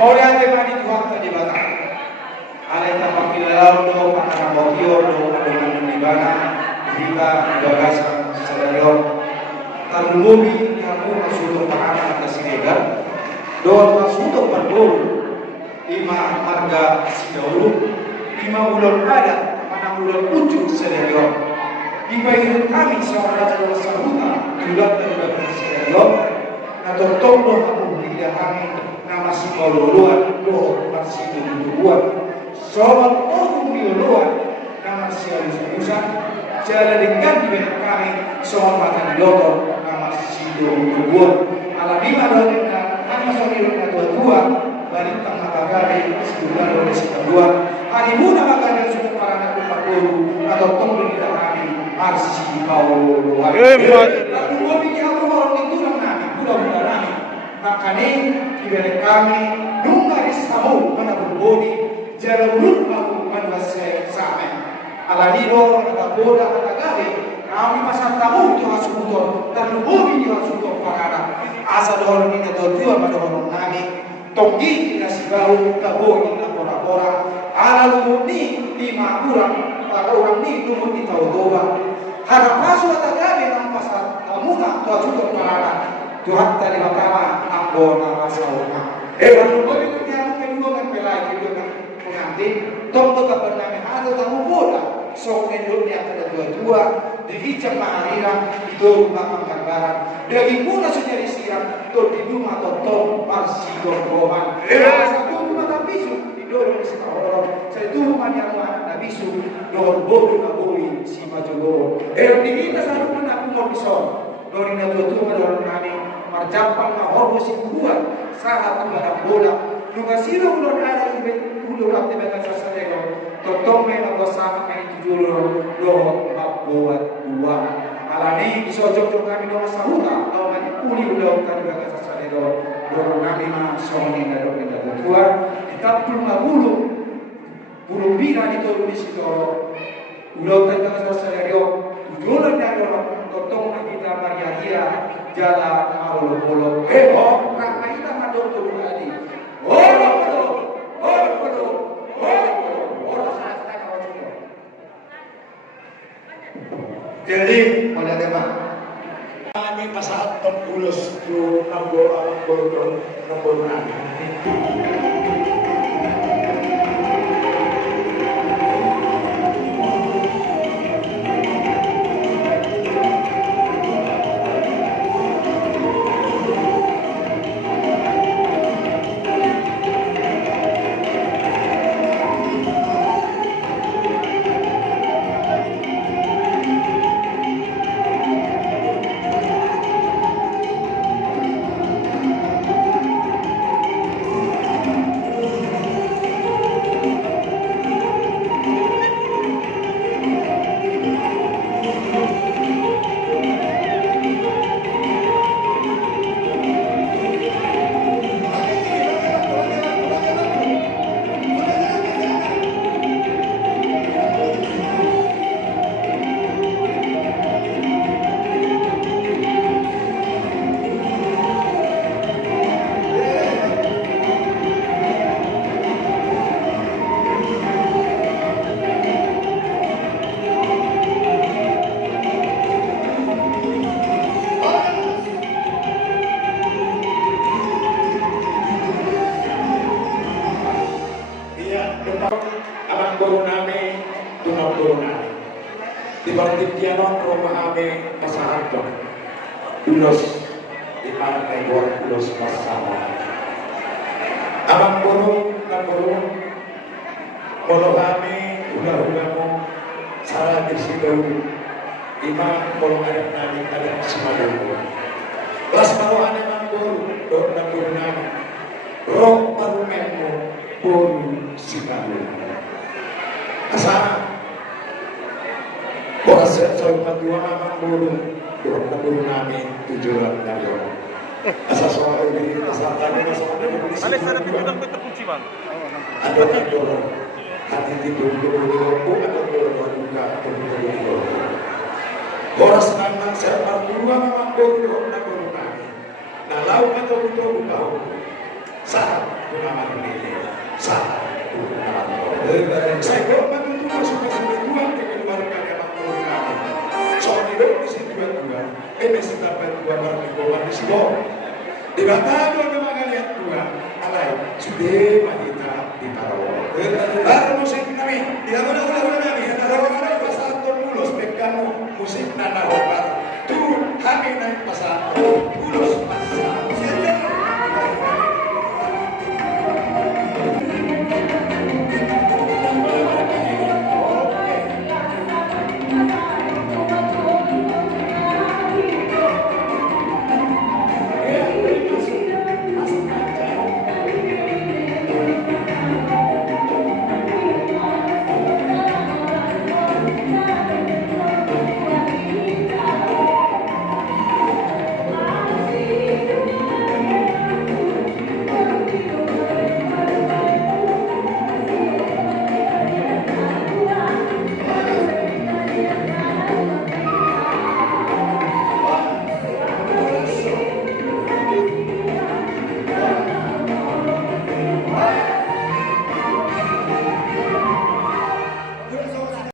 Oleh temani Tuhan tadi batang. Ada tempat kilau do, pakana bokio do, ada mana bana, kita gagasan sadarion. Terlebih kamu masuk pakana atas siregar. Do masuk berdol. Lima marga sidau, 5 bulan ada, mana bulan ujung sadarion. Dibayar kami seorang raja sahuta, bulan dari sadarion. Atau tombol aku tidak kami nama si kololuan doh masih dibuat soal orang diuluan nama si Musa jalan dengan di kami soal makan dodo nama si dibuat alami malah nama soal dua balik tengah kagari sebulan oleh kedua hari muda makanya sudah para anak 40 atau tombol tidak kami masih kololuan lalu kami orang itu bulan makanya diberi kami nungaris kamu mana berbodi jalan mulut aku manusia sama aladino ada boda ada gari kami pasal tamu tu asubuh terlebih di asubuh pakara asal orang ini tertua pada orang kami tonggi nasi baru kabo ini pora-pora ala lumuni 5 bulan pada orang ini lumut di tahu doa harap masuk ada gari nang pasal tamu nak tu asubuh pakara Tuhan tadi makama ambona masauna. Lalu bagi kita kedua kan pelai kedua kan pengantin. Tong tetap bernama ada tamu bola. Sok dunia ada dua di jemaah harira itu rumah gambaran. Dari mula sudah disiram itu di rumah totong masih gorgoman. Satu rumah tapi su di dorong si orang. Satu rumah yang mana bisu dor boru ngabui si majolo. Di kita satu mana aku mau bison. Dori na tuwa dorong nami marjampang na hormos buat saat kepada bola juga silo ulur ada ibe ulur akte bega sasadego totong me na bosama kay tujulo lo buat dua alani isojok jok kami do sahuta atau mani uli ulo kan bega sasadego dorong nami ma soni na do na tua ditapul na bulu bina itu di situ ulo kan bega sasadego ulo na do totong na kita Maria jalan malu-malu orang kita madok dulu tadi jadi oleh tema kami pasal tembulus tu nombor nani ulos di mana negor ulos bersama abang burung na burung polo kami ulah-ulahmu salah disigaw imam polo adat namin adat simalugo las maruhan ang burung doon na burung namin roh parumen mo burung simalugo asana oras sa pagdiwa ng burung doon na burung namin tujuan tayo. Asa soal ini kesalahan ini soal ini. Alis ada pimpinan terkunci bang. Ada tak dorong hati ditunggu dulu atau dorong juga tunggu. Oras nang saya berdua memang dorong na burung namin. Nah laut atau itu kau Sa nama ini sa nama itu. Saya kok menurut masuk-masuk dua kekeluargaan yang menurut soal itu mesti dua-dua. Mesti dapat dua orang di bawah di sini. Di bawah dua kemanggan yang dua. Alai sudah mati.